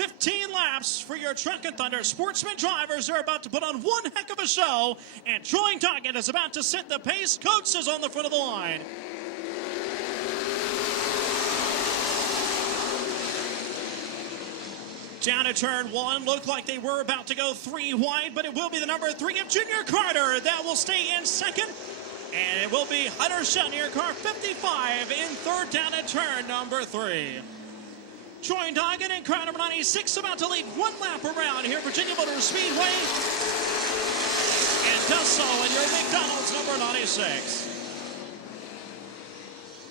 15 laps for your Truckin Thunder. Sportsman drivers are about to put on one heck of a show, and Troy Doggett is about to set the pace. Coates is on the front of the line. Down to turn one, looked like they were about to go 3 wide, but it will be the number 3 of Junior Carter that will stay in second. And it will be Hunter Shelton, your car 55 in third down at turn number 3. Troy Doggett in car number 96 about to lead 1 lap around here, Virginia Motor Speedway. And does so in your McDonald's number 96.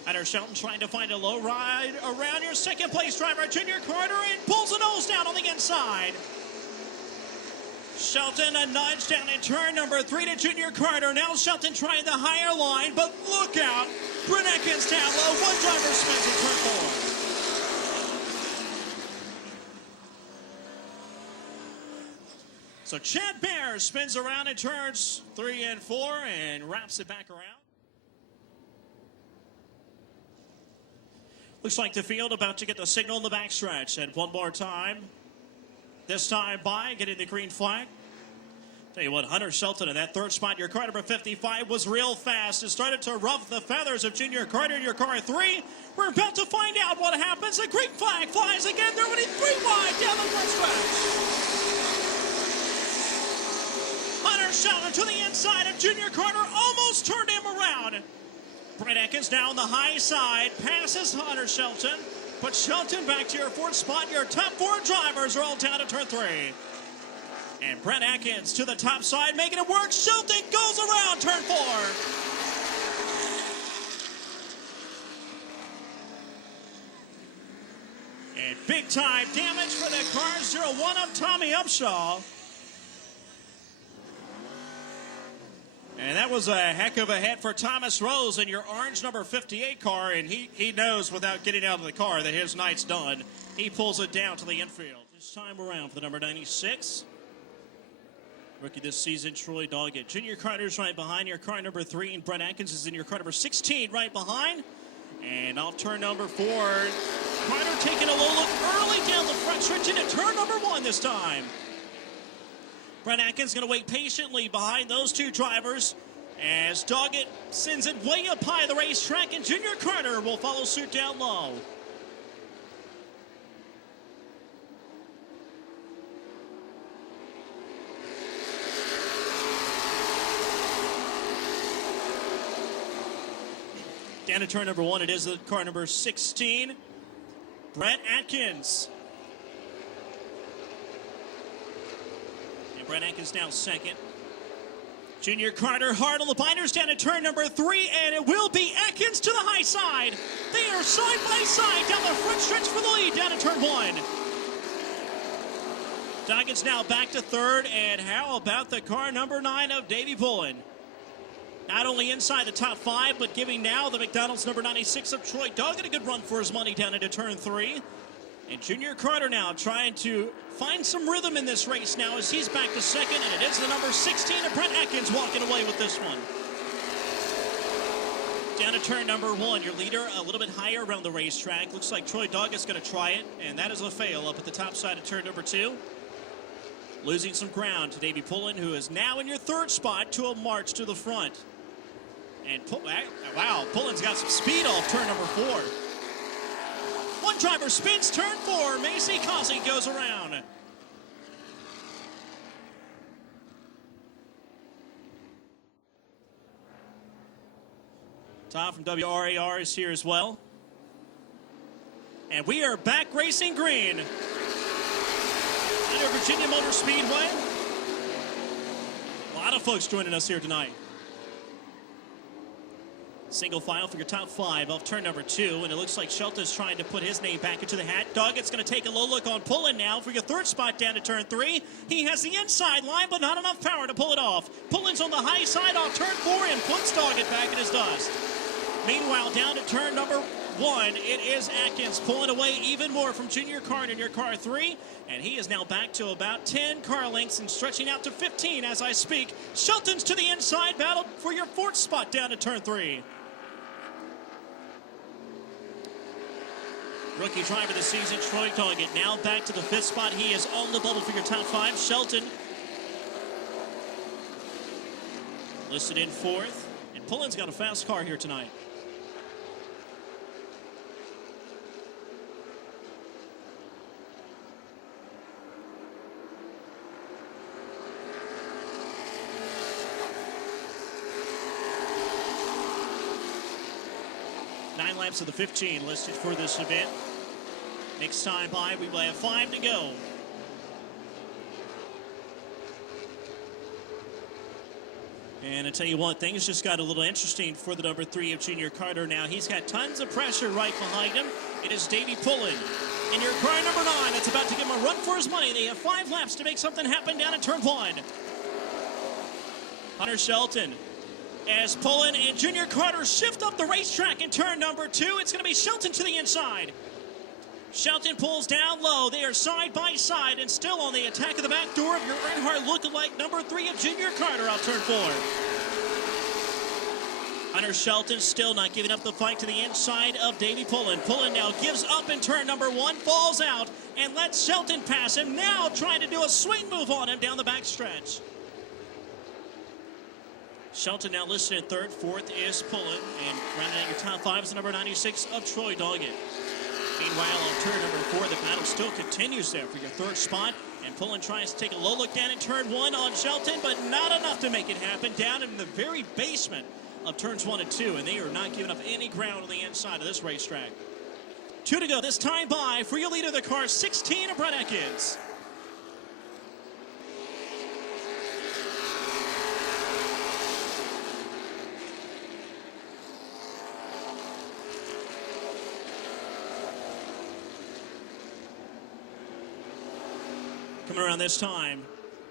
Hunter Shelton trying to find a low ride around your second place driver, Junior Carter, and pulls the nose down on the inside. Shelton a nudge down in turn number 3 to Junior Carter. Now Shelton trying the higher line, but look out. Brent Atkins down low. One driver spins in turn 4. So Chad Bear spins around in turns 3 and 4 and wraps it back around. Looks like the field about to get the signal in the backstretch. And one more time. This time by getting the green flag. Tell you what, Hunter Shelton in that third spot, your car number 55, was real fast. It started to ruffle the feathers of Junior Carter in your car 3. We're about to find out what happens. The green flag flies again. They're winning 3 wide down the front stretch. Hunter Shelton to the inside of Junior Carter, almost turned him around. Brent Atkins now on the high side, passes Hunter Shelton. But Shelton back to your 4th spot. Your top 4 drivers are all down to turn 3. And Brent Atkins to the top side, making it work. Shelton goes around turn 4. And big time damage for the car 01 of Tommy Upshaw. And that was a heck of a hit for Thomas Rose in your orange number 58 car, and he knows without getting out of the car that his night's done. He pulls it down to the infield. This time around for the number 96. Rookie this season, Troy Doggett. Junior Carter's right behind your car number 3, and Brent Atkins is in your car number 16 right behind. And off turn number 4, Carter taking a low look early down the front stretch into turn number 1 this time. Brent Atkins going to wait patiently behind those 2 drivers as Doggett sends it way up high the racetrack, and Junior Carter will follow suit down low. Down to turn number 1, it is the car number 16, Brent Atkins. Brent Atkins now second. Junior Carter hard on the binders down to turn number 3, and it will be Atkins to the high side. They are side by side down the front stretch for the lead down to turn 1. Doggett's now back to 3rd, and how about the car number 9 of Davey Pullen? Not only inside the top 5, but giving now the McDonald's number 96 of Troy Doggett a good run for his money down into turn 3. And Junior Carter now trying to find some rhythm in this race now as he's back to 2nd, and it is the number 16 of Brent Atkins walking away with this one. Down to turn number 1, your leader a little bit higher around the racetrack. Looks like Troy Doggett's going to try it, and that is a fail up at the top side of turn number 2. Losing some ground to Davey Pullen, who is now in your 3rd spot to a march to the front. And wow, Pullen's got some speed off turn number 4. One driver spins turn 4. Macy Causey goes around. Tom from WRAR is here as well. And we are back racing green under Virginia Motor Speedway. A lot of folks joining us here tonight. Single file for your top 5 off turn number 2, and it looks like Shelton's trying to put his name back into the hat. Doggett's going to take a low look on Pullen now for your 3rd spot down to turn 3. He has the inside line, but not enough power to pull it off. Pullen's on the high side off turn 4 and puts Doggett back in his dust. Meanwhile, down to turn number 1, it is Atkins pulling away even more from Junior Carter in your car 3, and he is now back to about 10 car lengths and stretching out to 15 as I speak. Shelton's to the inside, battle for your 4th spot down to turn 3. Rookie driver of the season, Troy Doggett. Now back to the 5th spot. He is on the bubble for your top 5. Shelton listed in 4th. And Pullen's got a fast car here tonight. Nine laps of the 15 listed for this event. Next time by, we will have 5 to go. And I tell you what, things just got a little interesting for the number 3 of Junior Carter now. He's got tons of pressure right behind him. It is Davey Pullen. And your car number 9 that's about to give him a run for his money. They have 5 laps to make something happen down in turn 1. Hunter Shelton. As Pullen and Junior Carter shift up the racetrack in turn number 2, it's going to be Shelton to the inside. Shelton pulls down low. They are side by side and still on the attack of the back door of your Earnhardt lookalike number 3 of Junior Carter out turn 4. Hunter Shelton still not giving up the fight to the inside of Davey Pullen. Pullen now gives up in turn number 1, falls out, and lets Shelton pass him. Now trying to do a swing move on him down the back stretch. Shelton now listed in 3rd, 4th is Pullen, and rounding out your top 5 is the number 96 of Troy Doggett. Meanwhile, on turn number 4, the battle still continues there for your 3rd spot, and Pullen tries to take a low look down in turn 1 on Shelton, but not enough to make it happen down in the very basement of turns 1 and 2, and they are not giving up any ground on the inside of this racetrack. 2 to go this time by for your leader of the car, 16 of Brett Atkins. Coming around this time,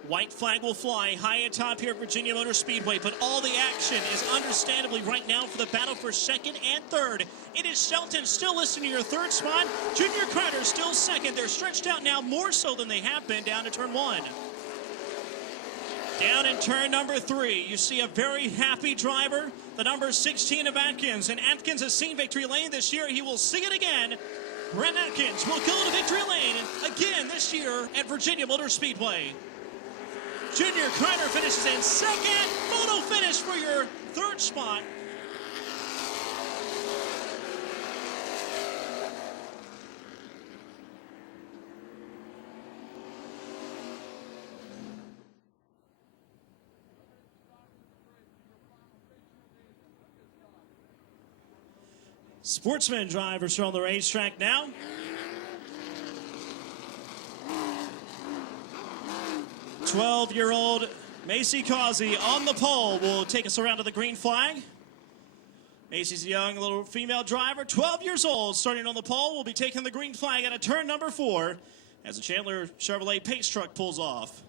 white flag will fly high atop here at Virginia Motor Speedway, but all the action is understandably right now for the battle for 2nd and 3rd. It is Shelton still listed in your 3rd spot. Junior Carter still 2nd. They're stretched out now more so than they have been down to turn 1. Down in turn number 3, you see a very happy driver, the number 16 of Atkins. And Atkins has seen victory lane this year. He will see it again. Brett Atkins will go to victory lane again this year at Virginia Motor Speedway. Junior Carter finishes in 2nd. Photo finish for your 3rd spot. Sportsman drivers are on the racetrack now. "12-year-old Macy Causey on the pole will take us around to the green flag. Macy's a young little female driver, 12 years old, starting on the pole, will be taking the green flag at a turn number 4 as the Chandler Chevrolet Pace truck pulls off.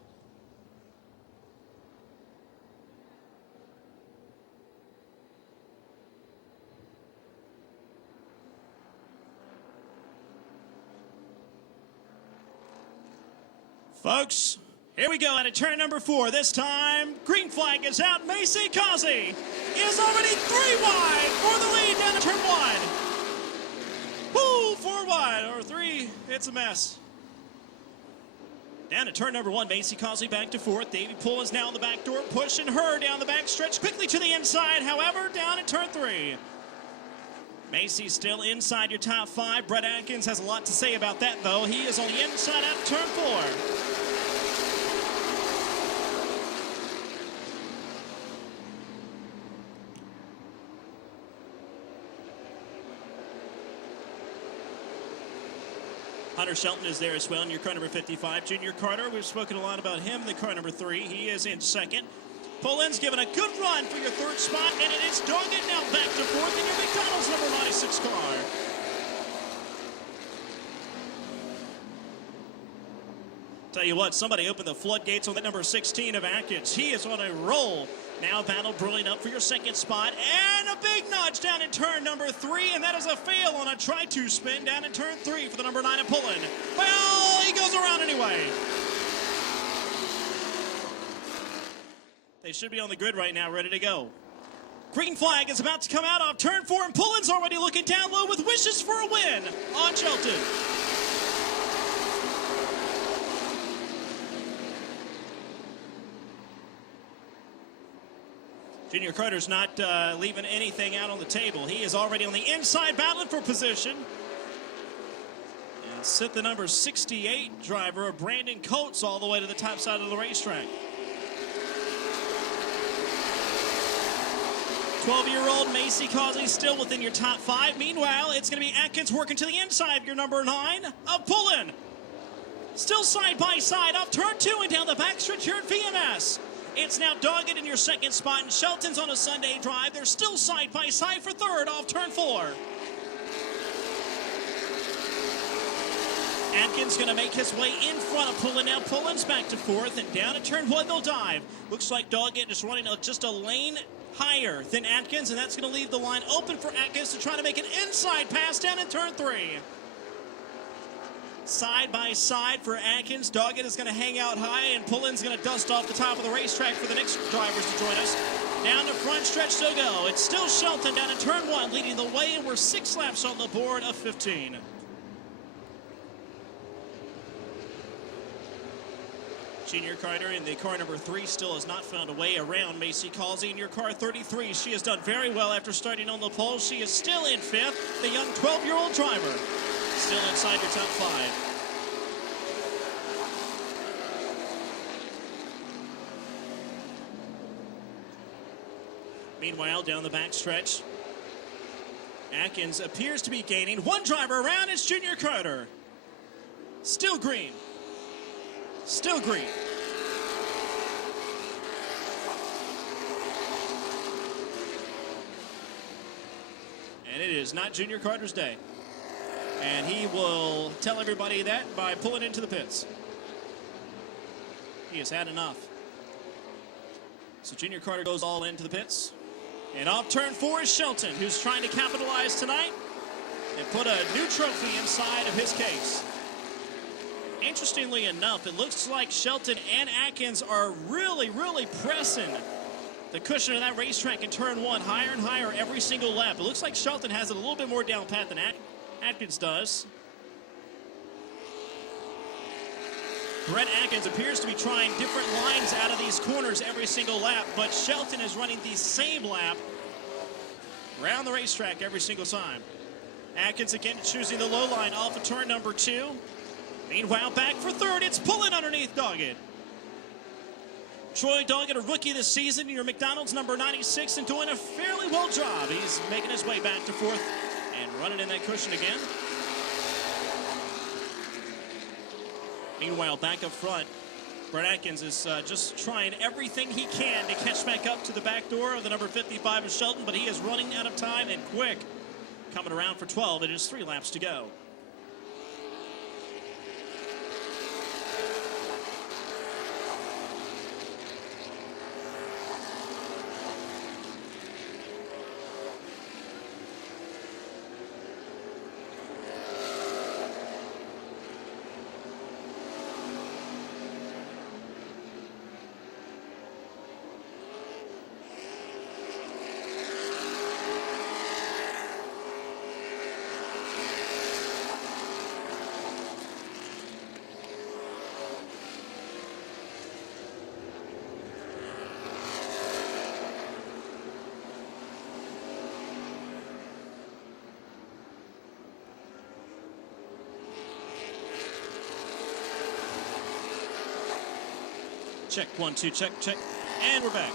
Folks, here we go at a turn number 4. This time, green flag is out. Macy Causey is already 3 wide for the lead down to turn 1. Woo, 4 wide, or 3, it's a mess. Down to turn number 1, Macy Causey back to 4th. Davey Poole is now in the back door, pushing her down the back stretch quickly to the inside. However, down at turn 3. Macy still inside your top 5. Brett Atkins has a lot to say about that, though. He is on the inside out of turn 4. Hunter Shelton is there as well in your car number 55. Junior Carter, we've spoken a lot about him in the car number 3. He is in 2nd. Pullen's given a good run for your 3rd spot, and it is Doggett now back to 4th in your McDonald's number 96 car. Tell you what, somebody opened the floodgates on that number 16 of Atkins. He is on a roll. Now battle brewing up for your 2nd spot, and a big nudge down in turn number 3, and that is a fail on a try-to spin down in turn 3 for the number 9 of Pullen. Well, he goes around anyway. They should be on the grid right now, ready to go. Green flag is about to come out off turn 4, and Pullen's already looking down low with wishes for a win on Shelton. Junior Carter's not leaving anything out on the table. He is already on the inside battling for position. And sent the number 68 driver, Brandon Coates, all the way to the top side of the racetrack. 12-year-old Macy Causey still within your top 5. Meanwhile, it's going to be Atkins working to the inside of your number 9 of Pullen. Still side by side off turn 2 and down the backstretch here at VMS. It's now Doggett in your second spot, and Shelton's on a Sunday drive. They're still side by side for third off turn 4. Atkins going to make his way in front of Pullen. Now Pullen's back to 4th, and down at turn 1 they'll dive. Looks like Doggett is running just a lane higher than Atkins, and that's going to leave the line open for Atkins to try to make an inside pass down in turn 3. Side by side for Atkins. Doggett is going to hang out high, and Pullen's going to dust off the top of the racetrack for the next drivers to join us. Down the front stretch they'll go. It's still Shelton down in turn 1 leading the way, and we're 6 laps on the board of 15. Junior Carter in the car number 3 still has not found a way around Macy Causey in your car 33. She has done very well after starting on the pole. She is still in 5th, the young 12-year-old driver. Still inside your top 5. Meanwhile, down the backstretch, Atkins appears to be gaining. One driver around, it's Junior Carter. Still green. Still green. And it is not Junior Carter's day. And he will tell everybody that by pulling into the pits. He has had enough. So Junior Carter goes all into the pits. And off turn 4 is Shelton, who's trying to capitalize tonight and put a new trophy inside of his case. Interestingly enough, it looks like Shelton and Atkins are really pressing the cushion of that racetrack in turn 1 higher and higher every single lap. It looks like Shelton has it a little bit more down pat than Atkins does. Brett Atkins appears to be trying different lines out of these corners every single lap, but Shelton is running the same lap around the racetrack every single time. Atkins again choosing the low line off of turn number 2. Meanwhile, back for 3rd, it's Pullen underneath Doggett. Troy Doggett, a rookie this season, your McDonald's number 96, and doing a fairly well job. He's making his way back to 4th and running in that cushion again. Meanwhile, back up front, Brett Atkins is just trying everything he can to catch back up to the back door of the number 55 of Shelton, but he is running out of time and quick. Coming around for 12, it is 3 laps to go. Check, 1, 2, check. And we're back.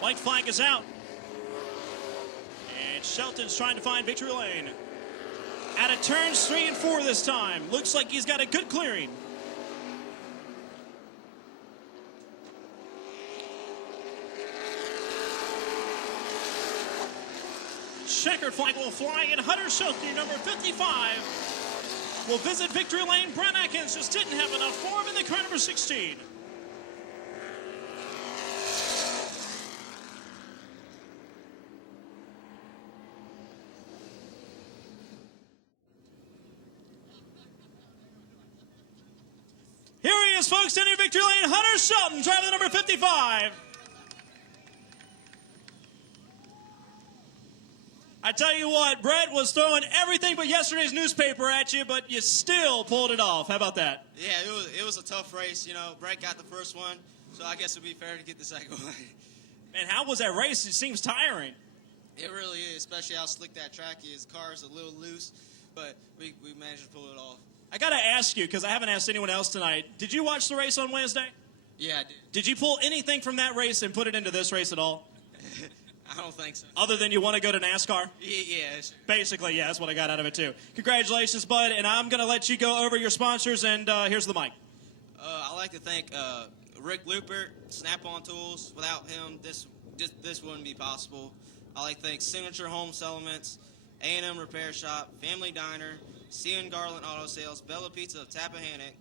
White flag is out. And Shelton's trying to find victory lane. Out of turns 3 and 4 this time. Looks like he's got a good clearing. Checkered flag will fly, and Hunter Shelton, number 55, will visit victory lane. Brett Atkins just didn't have enough form in the car number 16. Here he is, folks, entering victory lane. Hunter Shelton, driver number 55. I tell you what, Brett was throwing everything but yesterday's newspaper at you, but you still pulled it off. How about that? Yeah, it was a tough race. You know, Brett got the first one, so I guess it would be fair to get the second one. Man, how was that race? It seems tiring. It really is, especially how slick that track is. Car's a little loose, but we managed to pull it off. I got to ask you, because I haven't asked anyone else tonight, did you watch the race on Wednesday? Yeah, I did. Did you pull anything from that race and put it into this race at all? I don't think so. Other than you want to go to NASCAR? Yeah. Basically, yeah, that's what I got out of it, too. Congratulations, bud, and I'm going to let you go over your sponsors, and here's the mic. I'd like to thank Rick Lupert, Snap-on Tools. Without him, this wouldn't be possible. I'd like to thank Signature Home Settlements, A&M Repair Shop, Family Diner, C&N Garland Auto Sales, Bella Pizza of Tappahannock,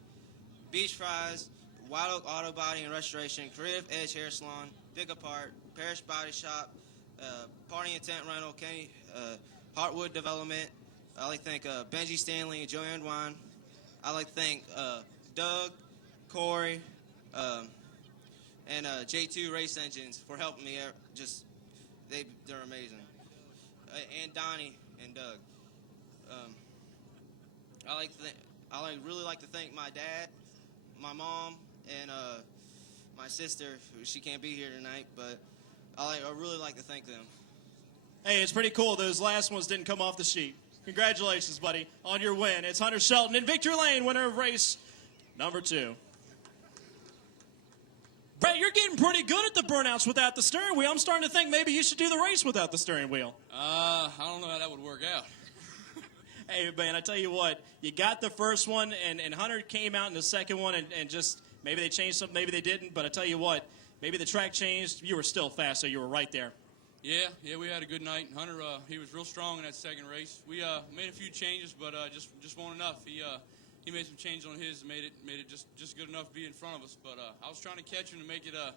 Beach Fries, Wild Oak Auto Body and Restoration, Creative Edge Hair Salon, Pick Apart, Parish Body Shop, Party and Tent Rental, Kenny, Heartwood Development. I'd like to thank Benji Stanley and Joanne Wine. I'd like to thank Doug, Corey, and J2 Race Engines for helping me. They're amazing. And Donnie and Doug. I really like to thank my dad, my mom, and my sister. She can't be here tonight, but I really like to thank them. Hey, it's pretty cool. Those last ones didn't come off the sheet. Congratulations, buddy, on your win. It's Hunter Shelton in Victory Lane, winner of race number 2. Brett, you're getting pretty good at the burnouts without the steering wheel. I'm starting to think maybe you should do the race without the steering wheel. I don't know how that would work out. Hey, man, I tell you what, you got the first one, and Hunter came out in the second one, and just maybe they changed something, maybe they didn't, but I tell you what, maybe the track changed. You were still fast, so you were right there. Yeah, we had a good night. Hunter, he was real strong in that second race. We made a few changes, but just weren't enough. He made some changes on his, made it just good enough to be in front of us. But I was trying to catch him to make it a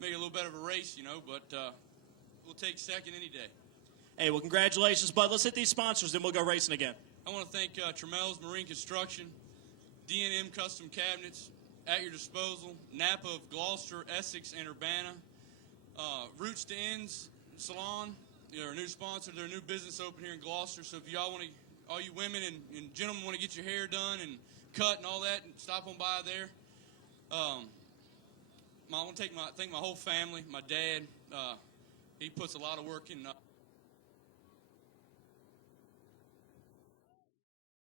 little better of a race, but we'll take second any day. Hey, well, congratulations, bud. Let's hit these sponsors, then we'll go racing again. I want to thank Tramel's Marine Construction, D&M Custom Cabinets, at your disposal, Napa of Gloucester, Essex, and Urbana, Roots to Ends Salon, they're a new sponsor. They're a new business open here in Gloucester. So if y'all want to, all you women and gentlemen want to get your hair done and cut and all that, and stop on by there. I want to thank my whole family, my dad. He puts a lot of work in